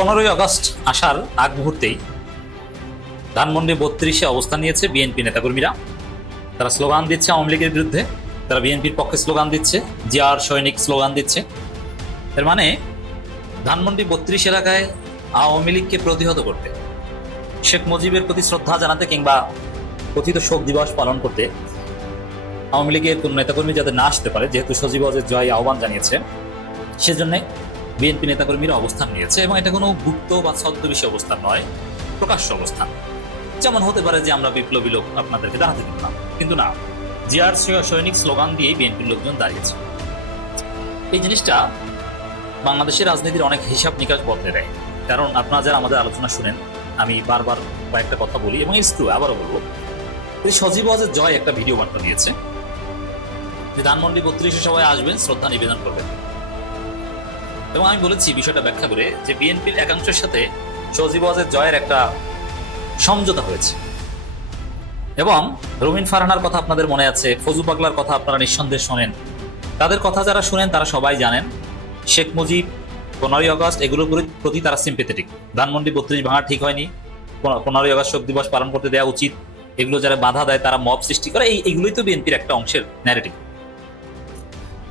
15ই August আসার আগ মুহূর্তেই ধানমন্ডি 32-এ অবস্থান নিয়েছে বিএনপি নেতাকর্মীরা। তারা স্লোগান দিচ্ছে আওয়ামী লীগের বিরুদ্ধে, তারা বিএনপির পক্ষে স্লোগান দিচ্ছে, জিয়ার সৈনিক স্লোগান দিচ্ছে। এর মানে ধানমন্ডি 32 এলাকায় আওয়ামী লীগকে প্রতিহত করতে, শেখ মুজিবের প্রতি শ্রদ্ধা জানাতে কিংবা কথিত শোক দিবস পালন করতে আওয়ামী লীগের কোন নেতাকর্মী যাতে না আসতে পারে, যেহেতু সজীবজের জয় আহ্বান জানিয়েছে, সেজন্য বিএনপি নেতাকর্মীরা অবস্থান নিয়েছে। এবং এটা কোনো গুপ্ত বা ছদ্মবেশী অবস্থান নয়, প্রকাশ্য অবস্থান। যেমন হতে পারে যে আমরা বিপ্লবী লোক, আপনাদেরকে দাঁড়াতে দিব না, কিন্তু না, জিয়ার সৈনিক স্লোগান দিয়েই বিএনপির লোকজন দাঁড়িয়েছে। এই জিনিসটা বাংলাদেশের রাজনীতির অনেক হিসাব নিকাশ বদলে দেয়। কারণ আপনারা যারা আমাদের আলোচনা শুনেন, আমি বারবার কয়েকটা কথা বলি এবং ইস্টু আবারও বলবো, এই সজীবজের জয় একটা ভিডিও বার্তা দিয়েছে যে ধানমন্ডি 32-এ সবাই আসবেন, শ্রদ্ধা নিবেদন করবেন। এবং আমি বলেছি বিষয়টা ব্যাখ্যা করে যে বিএনপির একাংশের সাথে সজীবজের জয়ের একটা সমঝোতা হয়েছে। এবং রুমিন ফারহানার কথা আপনাদের মনে আছে, ফজু পাগলার কথা আপনারা নিঃসন্দেহে শোনেন। তাদের কথা যারা শুনেন তারা সবাই জানেন শেখ মুজিব, 15ই আগস্ট এগুলোর প্রতি তারা সিম্পেথেটিক। ধানমন্ডি 32 ভাঙা ঠিক হয়নি, 15ই আগস্ট শোক দিবস পালন করতে দেওয়া উচিত, এগুলো যারা বাধা দেয় তারা মব সৃষ্টি করে, এইগুলোই তো বিএনপির একটা অংশের ন্যারেটিভ।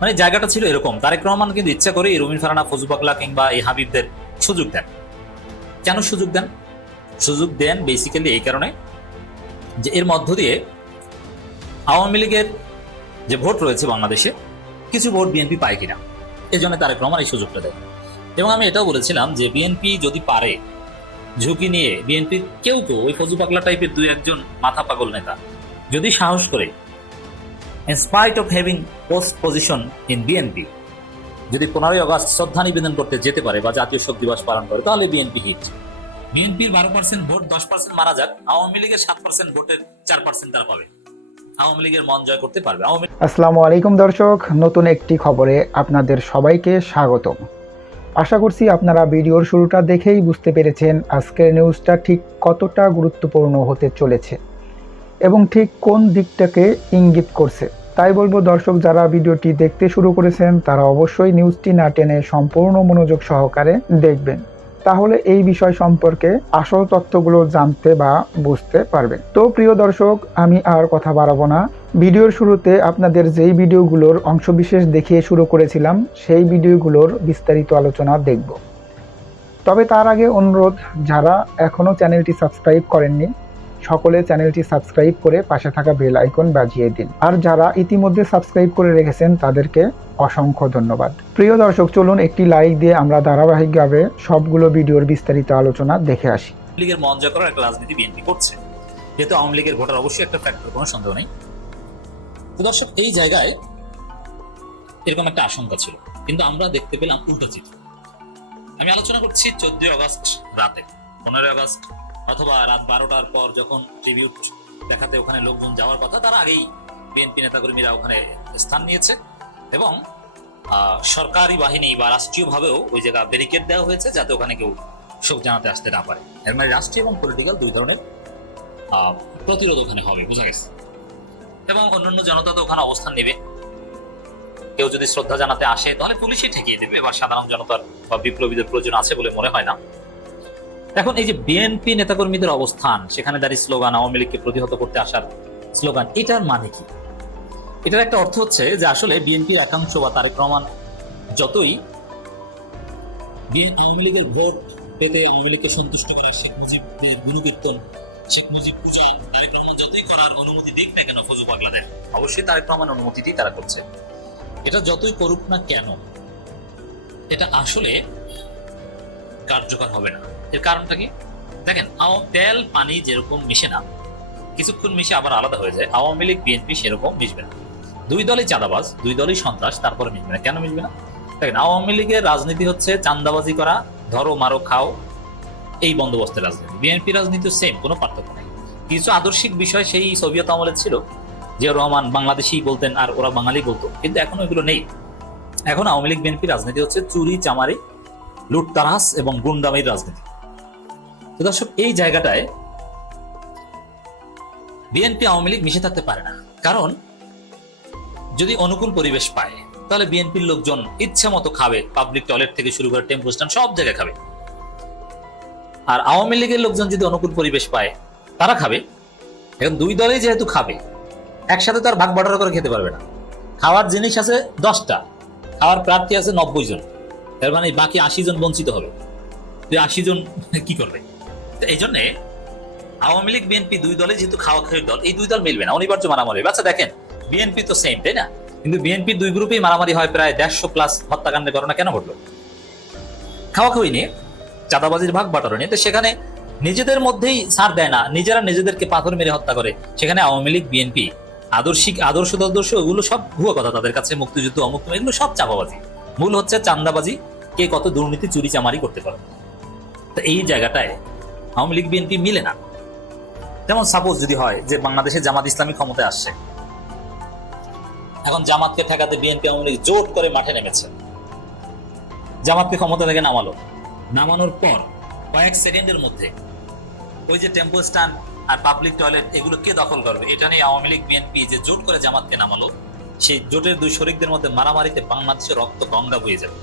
মানে জায়গাটা ছিল এরকম। তারেক রহমান কিন্তু ইচ্ছা করে রুমিন ফারহানা, ফজু পাগলা কিংবা এই হাবিবদের সুযোগ দেন। কেন সুযোগ দেন? সুযোগ দেন বেসিক্যালি এই কারণে যে এর মধ্য দিয়ে আওয়ামী লীগের যে ভোট রয়েছে বাংলাদেশে, কিছু ভোট বিএনপি পায় কিনা, এই জন্য তারেক রহমান এই সুযোগটা দেয়। এবং আমি এটাও বলেছিলাম যে বিএনপি যদি পারে ঝুঁকি নিয়ে, বিএনপির কেউ ওই ফজু পাগলা টাইপের 2-1 মাথা পাগল নেতা যদি সাহস করে, in spite of having post position in BNP, যদি 15ই আগস্ট শ্রদ্ধা নিবেদন করতে যেতে পারে বা জাতীয় শোক দিবস পালন করে, তাহলে বিএনপি হিট। বিএনপির 12% ভোট 10% মারা যাক, আওয়ামী লীগের 7% ভোটের 4% তারা পাবে, আওয়ামী লীগের মন জয় করতে পারবে। আসসালামু আলাইকুম দর্শক, নতুন একটি খবরে আপনাদের সবাইকে স্বাগতম। আশা করছি আপনারা ভিডিওর শুরুটা দেখেই বুঝতে পেরেছেন আজকের নিউজটা ঠিক কতটা গুরুত্বপূর্ণ হতে চলেছে এবং ঠিক কোন দিকটাকে ইঙ্গিত করছে। তাই বলবো দর্শক, যারা ভিডিওটি দেখতে শুরু করেছেন তারা অবশ্যই নিউজটি না টেনে সম্পূর্ণ মনোযোগ সহকারে দেখবেন, তাহলে এই বিষয় সম্পর্কে আসল তথ্যগুলো জানতে বা বুঝতে পারবেন। তো প্রিয় দর্শক, আমি আর কথা বাড়াবো না। ভিডিওর শুরুতে আপনাদের যেই ভিডিওগুলোর অংশবিশেষ দেখিয়ে শুরু করেছিলাম, সেই ভিডিওগুলোর বিস্তারিত আলোচনা দেখব। তবে তার আগে অনুরোধ, যারা এখনও চ্যানেলটি সাবস্ক্রাইব করেননি, সকলে চ্যানেলটি সাবস্ক্রাইব করে পাশে থাকা বেল আইকন বাজিয়ে দিন। আর যারা ইতিমধ্যে সাবস্ক্রাইব করে রেখেছেন তাদেরকে অসংখ্য ধন্যবাদ। প্রিয় দর্শক, চলুন একটি লাইক দিয়ে আমরা ধারাবাহিকভাবে সবগুলো ভিডিওর বিস্তারিত আলোচনা দেখে আসি। লীগের মন জয় করার একটা রাজনীতি বিএনপি করছে, যেহেতু আওয়ামী লীগের ভোটার অবশ্যই একটা ফ্যাক্টর, কোনো সন্দেহ নেই। তো দর্শক, এই জায়গায় এরকম একটা আশঙ্কা ছিল, কিন্তু আমরা দেখতে পেলাম উল্টো চিত্র। আমি আলোচনা করছি 14ই আগস্ট রাতে, 15ই আগস্ট অথবা রাত 12টার পর যখন ট্রিবিউট দেখাতে ওখানে লোকজন যাওয়ার কথা, তার আগেই বিএনপি নেতাকর্মীরা ওখানে স্থান নিয়েছে এবং সরকারি বাহিনী বা রাষ্ট্রীয়ভাবেও ওই জায়গা ব্যারিকেড দেওয়া হয়েছে যাতে ওখানে কেউ শোক জানাতে আসতে না পারে। এর মানে রাষ্ট্রীয় এবং পলিটিক্যাল দুই ধরনের প্রতিরোধ ওখানে হবে, বোঝা গেছে। এবং অন্যান্য জনতা তো ওখানে অবস্থান নেবে, কেউ যদি শ্রদ্ধা জানাতে আসে তাহলে পুলিশই ঠেকিয়ে দেবে, বা সাধারণ জনতার বা বিপ্লবীদের প্রয়োজন আছে বলে মনে হয় না। এখন এই যে বিএনপি নেতাকর্মীদের অবস্থান, সেখানে দাঁড়িয়ে স্লোগান, আওয়ামী লীগকে প্রতিহত করতে আসার স্লোগান, এটার মানে কি? এটার একটা অর্থ হচ্ছে যে আসলে বিএনপির একাংশ বা তারেক রহমান যতই আওয়ামী লীগের ভোট পেতে, আওয়ামী লীগকে সন্তুষ্ট করা, শেখ মুজিবের গুণকীর্তন, শেখ মুজিব পূজা তারেক রহমান যতই করার অনুমতি দিক না কেন, ফজু পাগলা দেন, অবশ্যই তারেক রহমান অনুমতিটি তারা করছে। এটা যতই করুক না কেন, এটা আসলে কার্যকর হবে না। এর কারণটা কি? দেখেন, তেল পানি যেরকম মিশে না, কিছুক্ষণ মিশে আবার আলাদা হয়ে যায়, আওয়ামী লীগ বিএনপি সেরকম মিশবে না। দুই দলই চাঁদাবাজ, দুই দলই সন্ত্রাস, তারপরে মিশবে না। কেন মিশবে না? দেখেন, আওয়ামী লীগের রাজনীতি হচ্ছে চাঁদাবাজি করা, ধরো মারো খাও, এই বন্দোবস্তের রাজনীতি। বিএনপি রাজনীতি সেম, কোনো পার্থক্য নেই। কিছু আদর্শিক বিষয় সেই সোভিয়েত আমলের ছিল, জিয়াউর রহমান বাংলাদেশি বলতেন আর ওরা বাঙালি বলতো, কিন্তু এখন ওইগুলো নেই। এখন আওয়ামী লীগ বিএনপি রাজনীতি হচ্ছে চুরি চামারি, লুটতারাস এবং গুন্ডামির রাজনীতি। তো দর্শক, এই জায়গাটায় বিএনপি আওয়ামী লীগ মিশে থাকতে পারে না, কারণ যদি অনুকূল পরিবেশ পায় তাহলে বিএনপির লোকজন ইচ্ছা মতো খাবে, পাবলিক টয়লেট থেকে শুরু করে টেম্পো স্ট্যান্ড সব জায়গায় খাবে। আর আওয়ামী লীগের লোকজন যদি অনুকূল পরিবেশ পায় তারা খাবে। এখন দুই দলেই যেহেতু খাবে, একসাথে তো আর ভাগ বাটোয়ারা করে খেতে পারবে না। খাওয়ার জিনিস আছে 10টা, খাওয়ার প্রার্থী আছে 90 জন, তার মানে বাকি 80 জন বঞ্চিত হবে। 80 জন কি করবে? তো এই জন্যে আওয়ামী লীগ বিএনপি দুই দলে যেহেতু খাওয়া খাওয়ির দল, এই দুই দল মিলবে না, অনিবার্য মারামারি। আচ্ছা দেখেন, বিএনপি তো সেম, তাই না? কিন্তু বিএনপির দুই গ্রুপেই মারামারি হয়, প্রায় 150+ হত্যাকাণ্ডের ঘটনা কেন ঘটলো? খাওয়া খাওয়ি নিয়ে, চাঁদাবাজির ভাগ বাটোয়ারা নিয়ে। তো সেখানে নিজেদের মধ্যেই ছাড় দেয় না, নিজেরা নিজেদেরকে পাথর মেরে হত্যা করে। সেখানে আওয়ামী লীগ বিএনপি আদর্শ ওগুলো সব ভুয়া কথা তাদের কাছে। মুক্তিযুদ্ধ অমুক্ত এগুলো সব চাপাবাজি। মূল হচ্ছে চান্দাবাজি, কে কত দুর্নীতি চুরি চামারি করতে পারে। তো এই জায়গাটায় আওয়ামী লীগ বিএনপি মিলে না। যেমন সাপোজ যদি হয় যে বাংলাদেশে জামাত ইসলামী ক্ষমতায় আসছে, এখন জামাতকে ঠেকাতে বিএনপি আওয়ামী লীগ জোট করে মাঠে নেমেছে, জামাতকে ক্ষমতা থেকে নামানোর পর কয়েক সেকেন্ডের মধ্যে ওই যে টেম্পো স্ট্যান্ড আর পাবলিক টয়লেট এগুলো কে দখল করবে, এটা নিয়ে আওয়ামী লীগ বিএনপি যে জোট করে জামাতকে নামালো, সেই জোটের দুই শরিকদের মধ্যে মারামারিতে বাংলাদেশের রক্ত গঙ্গা বয়ে যাবে।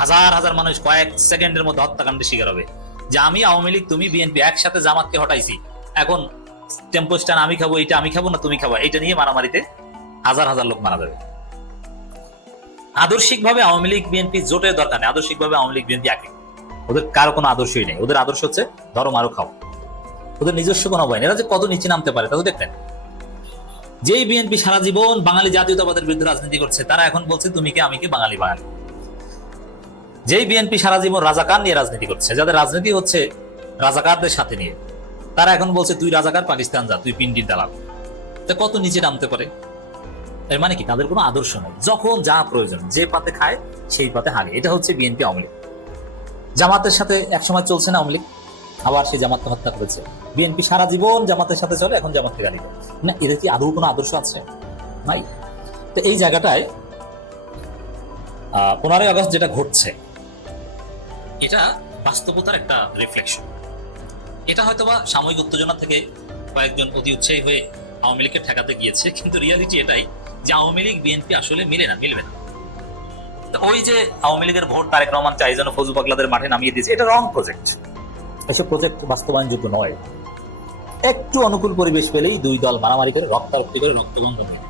হাজার হাজার মানুষ কয়েক সেকেন্ডের মধ্যে হত্যাকাণ্ডের শিকার হবে। যে আমি আওয়ামী লীগ তুমি বিএনপি একসাথে জামাতকে হটাইছি, এখন টেম্পো স্ট্যান্ড আমি খাবো, এটা আমি খাবো না তুমি খাবো, এটা নিয়ে মারামারিতে হাজার হাজার লোক মারা যাবে। আদর্শিকভাবে আওয়ামী লীগ বিএনপি জোটের দরকার নেই। আদর্শিকভাবে আওয়ামী লীগ বিএনপি একই, ওদের কারো কোনো আদর্শই নেই। ওদের আদর্শ হচ্ছে ধরো মারো খাও, ওদের নিজস্ব কোনো ভয় নেই। এরা যে কত নিচে নামতে পারে তা তো দেখলেন। যেই বিএনপি সারা জীবন বাঙালি জাতীয়তাবাদের বিরুদ্ধে রাজনীতি করছে, তারা এখন বলছে তুমি কে আমি কে, বাঙালি বাঙালি। যেই বিএনপি সারা জীবন রাজাকার নিয়ে রাজনীতি করছে, যাদের রাজনীতি হচ্ছে রাজাকারদের সাথে নিয়ে, তারা এখন বলছে তুই রাজাকার, পাকিস্তান যা, তুই পিন্ডির দালাল। তা কত নিচে নামতে পারে? এর মানে কি তাদের কোনো আদর্শ নেই। যখন যা প্রয়োজন, যে পাতে খায় সেই পাতে হাগে। এটা হচ্ছে বিএনপি আওয়ামী লীগ। জামাতের সাথে একসময় চলছে না আওয়ামী লীগ, আবার সেই জামাতকে হত্যা করেছে। বিএনপি সারা জীবন জামাতের সাথে চলে, এখন জামাতকে গালি দেয় না। এদের কি আদৌ কোনো আদর্শ আছে? নাই। তো এই জায়গাটায় 15ই আগস্ট যেটা ঘটছে, এটা বাস্তবতার একটা রিফ্লেকশন। এটা হয়তোবা সাময়িক উত্তেজনা থেকে কয়েকজন অতি উৎসাহী হয়ে আওয়ামী লীগকে ঠেকাতে গিয়েছে, কিন্তু রিয়ালিটি এটাই যে আওয়ামী লীগ বিএনপি আসলে মিলবে না। ওই যে আওয়ামী লীগের ভোট তারেক রহমান চাই যেন ফজলু পাগলাদের মাঠে নামিয়ে দিয়েছে, এটা রং প্রজেক্ট। এসব প্রজেক্ট বাস্তবায়নযোগ্য নয়। একটু অনুকূল পরিবেশ পেলেই দুই দল মারামারি করে রক্তারক্তি করে রক্তগন্ধ নিয়ে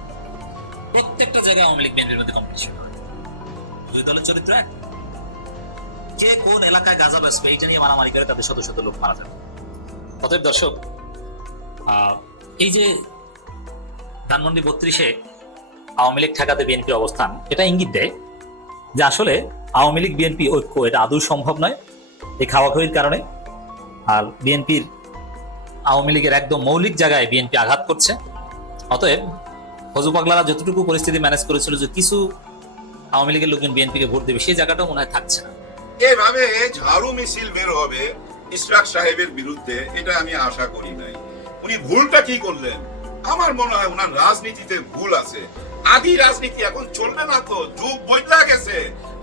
প্রত্যেকটা জায়গায় আওয়ামী লীগ বিএনপির মধ্যে কম্পিটিশন হয়। দুই দলের চরিত্র এক, কে কোন এলাকায় গাঁজা বেচবে এইটা নিয়ে মারামারি করে তাদের শত শত লোক মারা যাবে। অতএব দর্শক, এই যে ধানমন্ডি 32-এ আওয়ামী লীগ ঠেকাতে বিএনপির অবস্থান, এটা ইঙ্গিত দেয় যে আসলে আওয়ামী লীগ বিএনপি ঐক্য এটা আদৌ সম্ভব নয় এই খাওয়াখাওয়ির কারণে। আর বিএনপির আওয়ামী লীগের একদম মৌলিক জায়গায় বিএনপি আঘাত করছে। অতএব ফজলু পাগলারা যতটুকু পরিস্থিতি ম্যানেজ করেছিল যে কিছু আওয়ামী লীগের লোকজন বিএনপিকে ভোট দেবে, সেই জায়গাটাও মনে হয় থাকছে না। এভাবে ঝাড়ু মিছিল বের হবে ইশরাক সাহেবের বিরুদ্ধে, এটা আমি আশা করি নাই। উনি ভুলটা কি করলেন? আমার মনে হয় ওনার রাজনীতিতে ভুল আছে। আদি রাজনীতি এখন চলবে না, তো যুগ বদলে গেছে।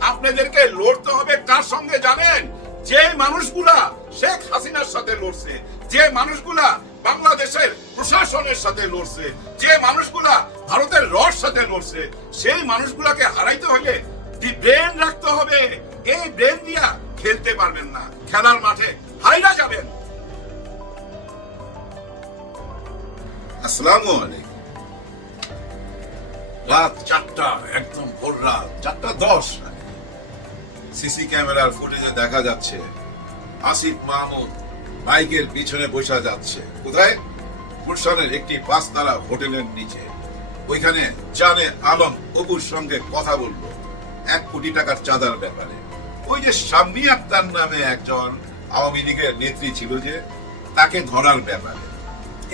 আপনাদেরকে লড়তে হবে কার সঙ্গে জানেন? যে মানুষগুলা শেখ হাসিনার সাথে লড়ছে, যে মানুষগুলা বাংলাদেশের প্রশাসনের সাথে লড়ছে, যে মানুষগুলা ভারতের রড সাথে লড়ছে, সেই মানুষগুলাকে হারাইতে হলে ব্রেন রাখতে হবে। এই ব্রেন দিয়া খেলতে পারবেন না, খেলার মাঠে হারাইয়া যাবেন। আসসালামু আলাইকুম। রাত 4টা, একদম ভোর রাত 4:10। সিসি ক্যামেরার ফুটেজে দেখা যাচ্ছে আসিফ মাহমুদ বাইকের পিছনে বসে যাচ্ছে। কোথায়? গুলশানের একটি 5 তারা হোটেলের নিচে। ওইখানে জানে আলম অপুর সঙ্গে কথা বলবো 1 কোটি টাকার চাঁদার ব্যাপারে। ওই যে শাম্মী আক্তার নামে একজন আওয়ামী লীগের নেত্রী ছিল, যে তাকে ধরার ব্যাপারে।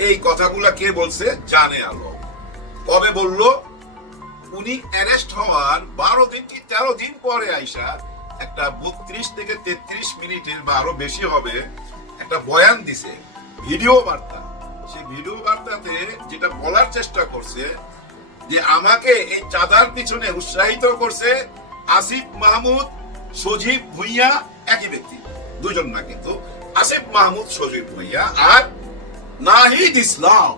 এই কথাগুলা কে বলছে? জানে আলম। কবে বলল? উনি অ্যারেস্ট হওয়ার 12 দিন কি 13 দিন পরে আইসা একটা 32 থেকে 33 মিনিটের বা আরো বেশি হবে একটা বয়ান দিছে, ভিডিও বার্তা। সেই ভিডিও বার্তাতে যেটা বলার চেষ্টা করছে যে আমাকে এই চাঁদার পিছনে উৎসাহিত করছে আসিফ মাহমুদ, সজীব ভুঁইয়া, একই ব্যক্তি, দুজন না কিন্তু, আসিফ মাহমুদ, সজীব ভুঁইয়া আর নাহিদ ইসলাম।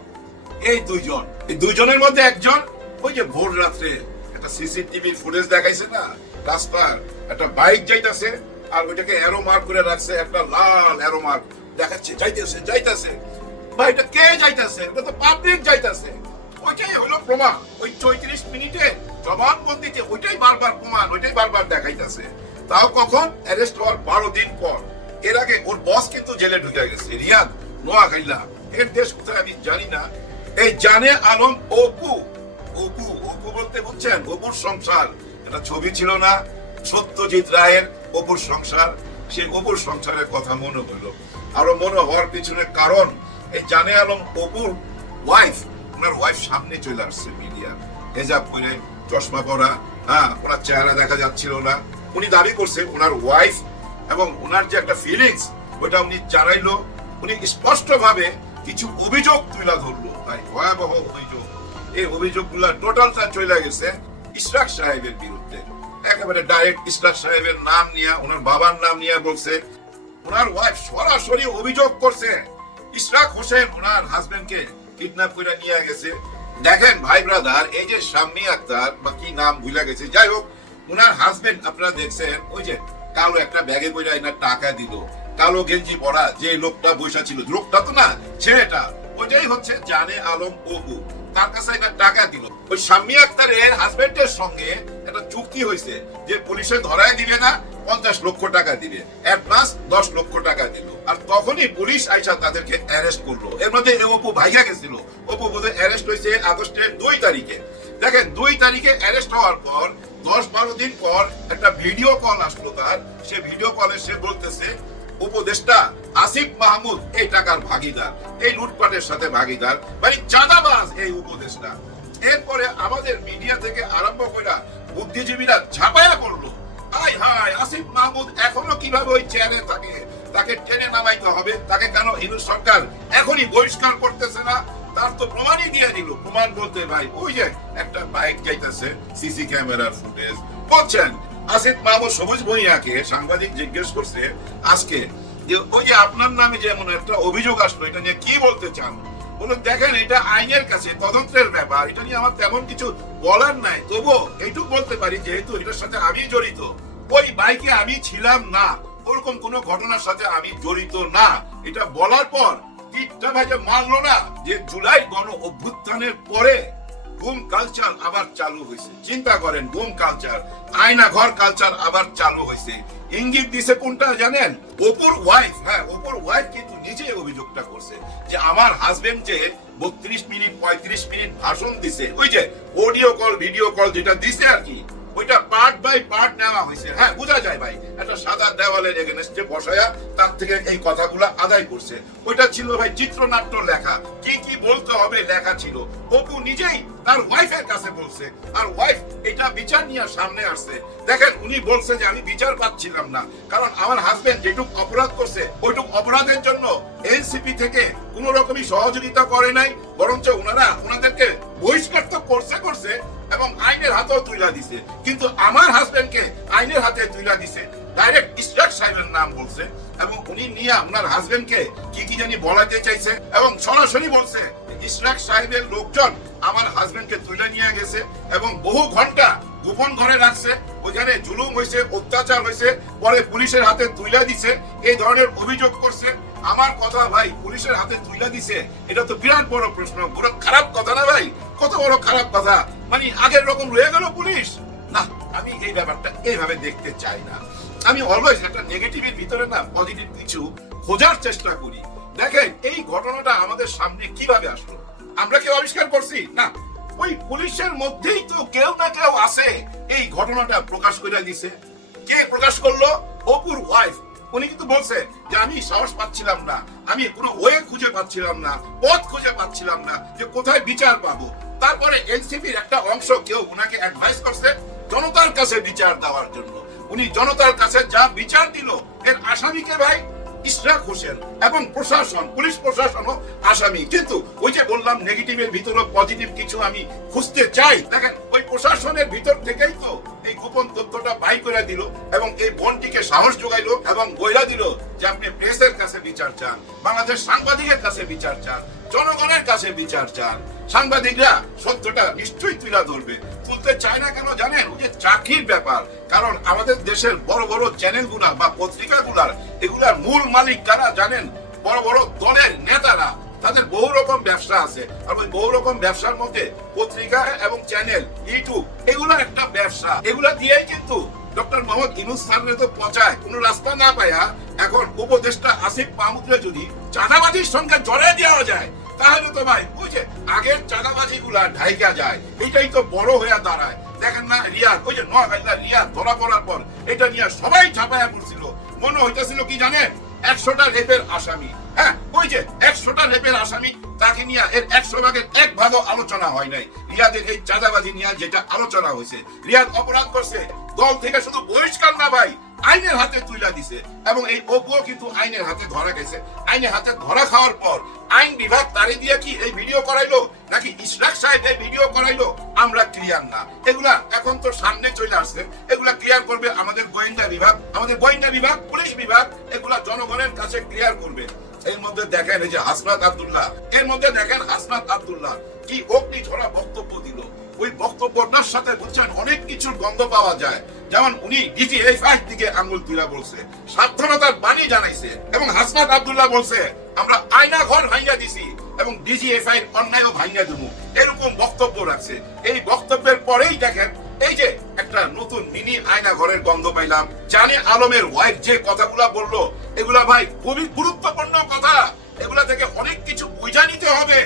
এই দুইজন, এই দুইজনের মধ্যে একজন ওই যে ভোর রাত্রে একটা সিসিটিভি ফুটেজ দেখাইছে না, রাস্তার একটা বাইক যাইতাছে, আর ওইটাকে অ্যারো মার্ক করে রাখছে, একটা লাল অ্যারো মার্ক দেখাচ্ছে যাইতেছে যাইতেছে। ভাই এটা কে যাইতেছে? এটা তো পাবলিক যাইতেছে। ওইটাই হলো প্রমাণ। ওই 34 মিনিটে জবানবন্দিতে ওইটাই বারবার প্রমাণ, ওইটাই বারবার দেখাইতেছে। তাও কখন? অ্যারেস্ট হওয়ার 12 দিন পর। এর আগে ওর বস কিন্তু জেলে ঢুকে গেছে, রিয়াদ, নোয়াখাইলা। এর দেশ কোথায় আমি জানি না। এই জানে আলম অপু, অপু অপু বলতে বুঝছেন? অপুর সংসার, এটা ছবি ছিল না সত্যজিৎ রায়ের অপুর সংসার? সেই অপুর সংসারের কথা মনে হলো। আরো মনে হওয়ার পিছনে কারণ এই জানে আলম অপুর ওয়াইফ, ওনার ওয়াইফ সামনে চলে আসছে মিডিয়া, হেজাব করে, চশমা পরা, হ্যাঁ, ওনার চেহারা দেখা যাচ্ছিল না। উনি দাবি করছে ওনার ওয়াইফ এবং ওনার যে একটা ফিলিংস ওটা উনি জানাইলো। উনি স্পষ্ট ভাবে কিছু অভিযোগ তুলে ধরলো, তাই ভয়াবহ অভিযোগ। এই অভিযোগগুলা টোটালটা চলে গেছে ইশরাক সাহেবের বিরুদ্ধে। একেবারে ডাইরেক্ট ইশরাক সাহেবের নাম নিয়ে, ওনার বাবার নাম নিয়ে বলছে। ওনার ওয়াইফ সরাসরি অভিযোগ করছে ইশরাক হোসেন ওনার হাজবেন্ডকে কিডন্যাপ করে নিয়ে গেছে। দেখেন ভাই ব্রাদার, এই যে শাম্মী আক্তার বা কি নাম ভুলে গেছে, যাই হোক, ওনার হাজবেন্ড আপনারা দেখছেন ওই যে কালো একটা ব্যাগে কইরা এনার টাকা দিল, কালো গেঞ্জি পরা যে লোকটা বসা ছিল, লোকটা তো না ছেলেটা, ওইটাই হচ্ছে জানে আলম অপু। তার কাছে এনার টাকা দিল। ওই শাম্মী আক্তারের হাজবেন্ডের সঙ্গে একটা চুক্তি হয়েছে যে পুলিশে ধরায় দিবে না, 50 লক্ষ টাকা দিবে, অ্যাডভান্স 10 লক্ষ টাকা দিল। আর তখনই পুলিশ আইসা তাদেরকে অ্যারেস্ট করলো। এর মধ্যে অপু ভাইগা গেছিল। অপু বোধহয় অ্যারেস্ট হয়েছে আগস্টের 2 তারিখে। দেখেন 2 তারিখে অ্যারেস্ট হওয়ার পর 10-12 দিন পর একটা ভিডিও কল আসলো তার। সে ভিডিও কলে সে বলতেছে উপদেষ্টা আসিফ মাহমুদ এই টাকার ভাগীদার, এই লুটপাটের সাথে ভাগীদার, মানে চাঁদাবাজ এই উপদেষ্টা। এরপরে আমাদের মিডিয়া থেকে আরম্ভ করে বুদ্ধিজীবীরা ঝাঁপায়া করলো, আয় হায় আসিফ মাহমুদ এখনো কিভাবে ওই চেয়ারে থাকে, তাকে টেনে নামাইতে হবে, তাকে কেন ইউনূস সরকার এখনই বহিষ্কার করতেছে না? তার তো প্রমাণই দিয়ে দিল। প্রমাণ বলতে ভাই ওই যে একটা বাইক যাইতেছে, সিসি ক্যামেরার ফুটেজ। বলছেন আসিফ মাহমুদ সবুজ ভুঁইয়াকে সাংবাদিক জিজ্ঞেস করছে আজকে যে ওই যে আপনার নামে যেমন একটা অভিযোগ আসলো, এটা নিয়ে কি বলতে চান? বলুন দেখেন এটা আইনের কাছে তদন্তের ব্যাপার, এটা নিয়ে আমার তেমন কিছু বলার নাই। তবুও এইটুকু বলতে পারি যেহেতু এটার সাথে আমি জড়িত, ওই বাইকে আমি ছিলাম না, ওরকম কোন ঘটনার সাথে আমি জড়িত না। এটা বলার পর টিটটা ভাই মানলো না যে জুলাই গণ অভ্যুত্থানের পরে গুম কালচার আবার চালু হয়েছে। চিন্তা করেন, গুম কালচার, আয়না ঘর কালচার আবার চালু হয়েছে। ইঙ্গিত দিছে কোনটা জানেন? অপুর ওয়াইফ। হ্যাঁ, অপুর ওয়াইফ কিন্তু নিজে অভিযোগটা করছে যে আমার হাজবেন্ড যে 32 মিনিট 35 মিনিট ভাষণ দিছে, ওই যে অডিও কল ভিডিও কল যেটা দিছে আর কি, ওইটা পার্ট বাই পার্ট নেওয়া হয়েছে। হ্যাঁ, বোঝা যায় ভাই একটা সাদা দেওয়ালের এগেনস্টে বসায়া তার থেকে এই কথাগুলো আদায় করছে। ওইটা ছিল ভাই চিত্রনাট্য লেখা, কি কি বলতে হবে লেখা ছিল। অপু নিজেই তার ওয়াইফের কাছে বলছে, আর ওয়াইফ এটা বিচার নিয়ে সামনে আসছে। দেখেন উনি বলছে যে আমি বিচার পাচ্ছিলাম না, কারণ আমার হাজবেন্ড যেটুক অপরাধ করছে ওইটুক অপরাধের জন্য এনসিপি থেকে কোন রকমই সহযোগিতা করে নাই, বরঞ্চ ওনাদেরকে বহিষ্কার তো করছে এবং আইনের হাতেও তুইলা দিছে। কিন্তু আমার হাজবেন্ডকে আইনের হাতে তুইলা দিছে, ডাইরেক্ট ইশরাক সাহেবের নাম বলছে এবং উনি নিয়ে আপনার হাজবেন্ডকে কি কি জানি বলাতে চাইছে এবং সরাসরি বলছে ইশরাক সাহেবের লোকজন আমার হাজবেন্ডকে তুলে নিয়ে গেছে এবং বহু ঘন্টা গোপন ঘরে রাখছে, ওইখানে জুলুম হয়েছে, অত্যাচার হয়েছে, পরে পুলিশের হাতে তুইলা দিছে, এই ধরনের অভিযোগ করছে। আমার কথা ভাই, পুলিশের হাতে তুইলা দিছে, এটা তো বিরাট বড় প্রশ্ন, বড় খারাপ কথা না ভাই? কত বড় খারাপ কথা, মানে আগের রকম রয়ে গেল পুলিশ? না, আমি এই ব্যাপারটা এইভাবে দেখতে চাই না। আমি অলওয়েজ একটা নেগেটিভের ভিতরে না পজিটিভ কিছু খোঁজার চেষ্টা করি। দেখেন এই ঘটনাটা আমাদের সামনে কিভাবে আসলো? আমরা কেউ আবিষ্কার করছি না, ওই পুলিশের মধ্যেই তো কেউ না কেউ আছে এই ঘটনাটা প্রকাশ করে দিছে। কে প্রকাশ করলো? অপুর ওয়াইফ। উনি কিন্তু বলছে যে আমি সাহস পাচ্ছিলাম না, আমি কোনো ওয়ে খুঁজে পাচ্ছিলাম না, পথ খুঁজে পাচ্ছিলাম না যে কোথায় বিচার পাবো। তারপরে এনসিপির একটা অংশ কেউ ওনাকে অ্যাডভাইস করছে জনতার কাছে বিচার দেওয়ার জন্য। উনি জনতার কাছে যা বিচার দিল, এর আসামিকে ভাই ইশরাক হোসেন এবং প্রশাসন, পুলিশ প্রশাসনও আসামি। কিন্তু ওই যে বললাম নেগেটিভের ভিতরে পজিটিভ কিছু আমি খুঁজতে চাই। দেখেন ওই প্রশাসনের ভিতর থেকেই তো এই গোপন তথ্যটা বাই করে দিল এবং এই বোনটিকে সাহস যোগাইলো এবং বইলা দিল যে আপনি প্রেসের কাছে বিচার চান, বাংলাদেশ সাংবাদিকের কাছে বিচার চান, জনগণের কাছে বিচার চান। সাংবাদিকরা সত্যটা নিশ্চয়ই তুলে ধরবে। তুলতে চায় না কেন জানেন? ওই যে চাকরির ব্যাপার। কারণ আমাদের দেশের বড় বড় চ্যানেলগুলা বা পত্রিকাগুলার এগুলার মূল মালিক কারা জানেন? বড় বড় দলের নেতারা। তাদের বহু রকম ব্যবসা আছে, আর ওই বহু রকম ব্যবসার মধ্যে পত্রিকা এবং চ্যানেল, ইউটিউব এগুলো একটা ব্যবসা। এগুলা দিয়েই কিন্তু ডক্টর মোহাম্মদ ইউনূস স্যারের তো পচায় কোনো রাস্তা না পায়া এখন উপদেষ্টা আসিফ মাহমুদকে যদি চাঁদাবাজির সঙ্গে জড়িয়ে দেওয়া যায়, তাহলে তো ভাই ওই যে আগের চাঁদাবাজি গুলা ঢাইকা যায়। এটাই তো বড় হয়ে দাঁড়ায়। দেখেন না রিয়াদ, ওই যে নোয়াখালী রিয়াদ ধরা পড়ার পর এটা নিয়ে সবাই ছাপায়া পড়ছিল। মনে হইতেছিল কি জানেন? 100টা রেপের আসামি। হ্যাঁ, ওই যে 100টা রেপের আসামি, তাকে নিয়ে এর 100 ভাগের 1 ভাগও আলোচনা হয় নাই। রিয়াদের এই চাঁদাবাজি নিয়ে যেটা আলোচনা হয়েছে, রিয়াদ অপরাধ করছে, দল থেকে শুধু বহিষ্কার না ভাই, আইনের হাতে তুইলা দিছে। এবং এই অপুও কিন্তু আইনের হাতে ধরা গেছে। আইনের হাতে ধরা খাওয়ার পর আইন বিভাগ তারে দিয়ে কি এই ভিডিও করাইলো নাকি ইশরাক সাহেব এই ভিডিও করাইলো আমরা ক্লিয়ার না। এগুলা এখন তো সামনে চলে আসছে, এগুলা ক্লিয়ার করবে আমাদের গোয়েন্দা বিভাগ, আমাদের গোয়েন্দা বিভাগ, পুলিশ বিভাগ, এগুলা জনগণের কাছে ক্লিয়ার করবে। এর মধ্যে দেখেন এই যে হাসনাত আব্দুল্লাহ, এর মধ্যে দেখেন হাসনাত আব্দুল্লাহ কি অগ্নি ঝরা বক্তব্য দিল। ওই বক্তব্যটার সাথে বুঝছেন অনেক কিছুর গন্ধ পাওয়া যায়। যেমন উনি ডিজিএফআই দিকে আঙ্গুল তুলে বলছে, সাবধানতার বাণী জানাইছে, এবং হাসনাত আব্দুল্লাহ বলছে আমরা আয়না ঘর ভাঙিয়া দিছি এবং ডিজিএফআই অন্যায়ও ভাঙিয়া দেবো, এরকম বক্তব্য রাখছে। এই বক্তব্যের পরেই দেখেন এই যে একটা নতুন মিনি আয়না ঘরের গন্ধ পাইলাম। জানে আলমের ওয়াইফ যে কথাগুলা বললো, এগুলা ভাই খুবই গুরুত্বপূর্ণ কথা। এগুলা থেকে অনেক কিছু বুঝা নিতে হবে।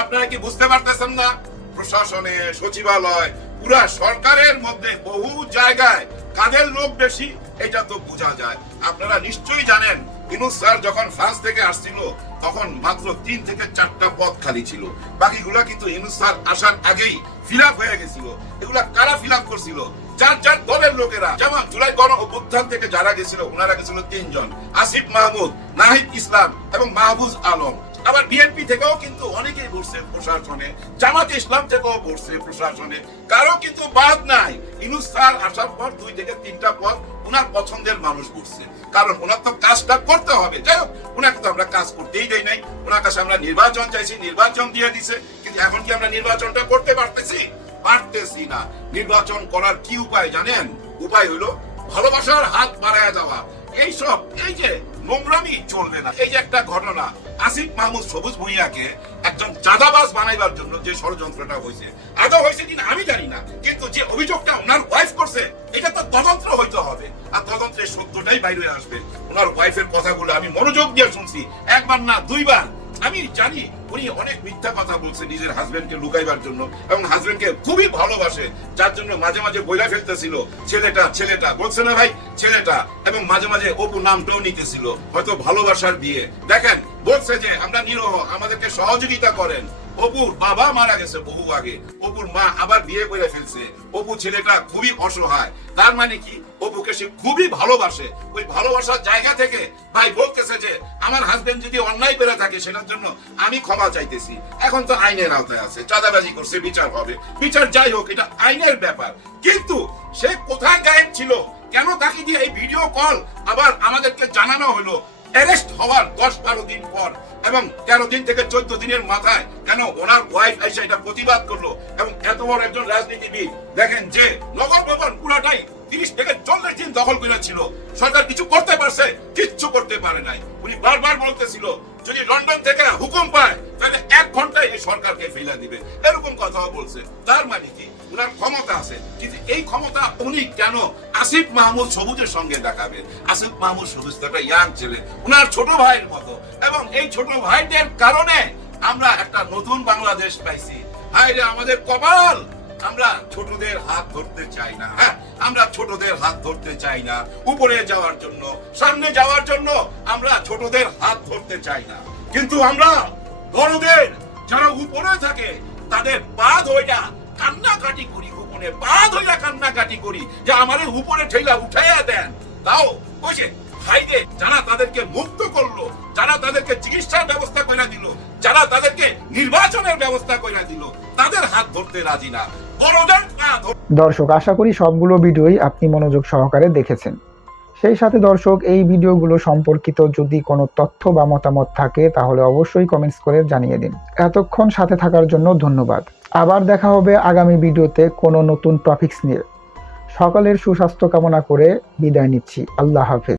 আপনারা কি বুঝতে পারতেছেন না? প্রশাসনে, সচিবালয়, পুরা সরকারের মধ্যে বহু জায়গায় কাদের লোক বেশি এটা তো বোঝা যায়। আপনারা নিশ্চয়ই জানেন ইউনূস স্যার যখন ফ্রান্স থেকে আসছিল তখন মাত্র 3 থেকে 4টা পদ খালি ছিল। বাকিগুলা কিন্তু ইউনূস স্যার আসার আগেই ফিল আপ হয়ে গেছিল। এগুলা কারা ফিল আপ করছিল? যার যার দলের লোকেরা। যেমন জুলাই গণ অভ্যুত্থান থেকে যারা গেছিল, ওনারা গেছিল 3 জন, আসিফ মাহমুদ, নাহিদ ইসলাম এবং মাহফুজ আলম। আবার বিএনপি থেকেও কিন্তু অনেকেই বসছে প্রশাসনে, জামাত ইসলাম থেকেও বসছে প্রশাসনে, কারো কিন্তু বাদ নাই। ইউনূস স্যার আসার পর 2 থেকে 3টা পদ ওনার পছন্দের মানুষ বসছে, কারণ ওনার তো কাজটা করতে হবে। যাই হোক, ওনাকে তো আমরা কাজ করতেই দেই নাই। ওনার কাছে আমরা নির্বাচন চাইছি, নির্বাচন দিয়ে দিছে, কিন্তু এখন কি আমরা নির্বাচনটা করতে পারতেছি? পারতেছি না। নির্বাচন করার কি উপায় জানেন? উপায় হলো ভালোবাসার হাত বাড়ায় দেওয়া। এইসব এই যে নোংরামি চলবে না। এই যে একটা ঘটনা, আসিফ মাহমুদ সবুজ ভুঁইয়াকে একজন চাঁদাবাজ বানাইবার জন্য যে ষড়যন্ত্রটা হয়েছে, আদৌ হয়েছে কিনা আমি জানি না, কিন্তু যে অভিযোগটা ওনার ওয়াইফ করছে এটা তো তদন্ত হইতে হবে, আর তদন্তের সত্যটাই বাইরে আসবে। ওনার ওয়াইফের কথাগুলো আমি মনোযোগ দিয়ে শুনছি, 1 বার না 2 বার। আমি জানি উনি অনেক মিথ্যা কথা বলছে নিজের হাজবেন্ডকে লুকাইবার জন্য, এবং হাজবেন্ডকে খুবই ভালোবাসে, যার জন্য মাঝে মাঝে বইলা ফেলতেছিল ছেলেটা ছেলেটা, বলছে না ভাই ছেলেটা, এবং মাঝে মাঝে অপু নামটাও নিতেছিল, হয়তো ভালোবাসার বিয়ে। দেখেন বলছে যে আমরা নিরহ, আমাদেরকে সহযোগিতা করেন। অপুর বাবা মারা গেছে বহু আগে, অপুর মা আবার বিয়ে করে ফেলছে। অপু ছেলেটা খুবই অসহায়, তার মানে কি অপুকে সে খুবই ভালোবাসে। ওই ভালোবাসার জায়গা থেকে ভাই বলতেছে যে আমার হাজবেন্ড যদি অন্যায় করে থাকে সেটার জন্য আমি ক্ষমা চাইতেছি। এখন তো আইনের আওতায় আছে, চাঁদাবাজি করছে, বিচার হবে, বিচার যাই হোক, এটা আইনের ব্যাপার। কিন্তু সে কোথায় গায়েব ছিল? কেন তাকে দিয়ে এই ভিডিও কল আবার আমাদেরকে জানানো হলো অ্যারেস্ট হওয়ার 10-12 দিন পর, এবং 13 দিন থেকে 14 দিনের মাথায় কেন ওনার ওয়াইফ এসে এটা প্রতিবাদ করলো? এবং এত বড় একজন রাজনীতিবিদ, দেখেন যে নগর ভবন পুরাটাই 30 থেকে 40 দিন দখল করেছিল, সরকার কিছু করতে পারছে? কিচ্ছু করতে পারে নাই। উনি বারবার বলতেছিল যদি লন্ডন থেকে হুকুম পায় তাহলে 1 ঘন্টায় এই সরকারকে ফেলা দিবে, এরকম কথাও বলছে। তার মানে কি উনার ক্ষমতা আছে, কিন্তু এই ক্ষমতা উনি কেন আসিফ মাহমুদ সবুজের সঙ্গে দেখাবে? আসিফ মাহমুদ সবুজ তো একটা ইয়াং ছেলে, উনার ছোট ভাইয়ের মতো, এবং এই ছোট ভাইদের কারণে আমরা একটা নতুন বাংলাদেশ পাইছি। হায় রে আমাদের কপাল! আমরা ছোটদের হাত ধরতে চাই না। হ্যাঁ, আমরা ছোটদের হাত ধরতে চাই না। উপরে যাওয়ার জন্য, সামনে যাওয়ার জন্য আমরা ছোটদের হাত ধরতে চাই না, কিন্তু আমরা বড়দের যারা উপরে থাকে তাদের পা ধইরা কান্নাকাটি করি, গোপনে পা ধইরা কান্নাকাটি করি যে আমারে উপরে ঠেলা উঠাইয়া দেন। তাও ওই যে ভাইদের যারা তাদেরকে মুক্ত করলো, যারা তাদেরকে চিকিৎসার ব্যবস্থা করে দিল, যারা তাদেরকে নির্বাচনের ব্যবস্থা করে দিল, তাদের হাত ধরতে রাজি না, বড়দের পা ধরতে দর্শক, আশা করি সবগুলো ভিডিওই আপনি মনোযোগ সহকারে দেখেছেন। সেই সাথে দর্শক, এই ভিডিওগুলো সম্পর্কিত যদি কোনো তথ্য বা মতামত থাকে তাহলে অবশ্যই কমেন্টস করে জানিয়ে দিন। এতক্ষণ সাথে থাকার জন্য ধন্যবাদ। আবার দেখা হবে আগামী ভিডিওতে কোনো নতুন টপিকস নিয়ে। সকলের সুস্বাস্থ্য কামনা করে বিদায় নিচ্ছি। আল্লাহ হাফেজ।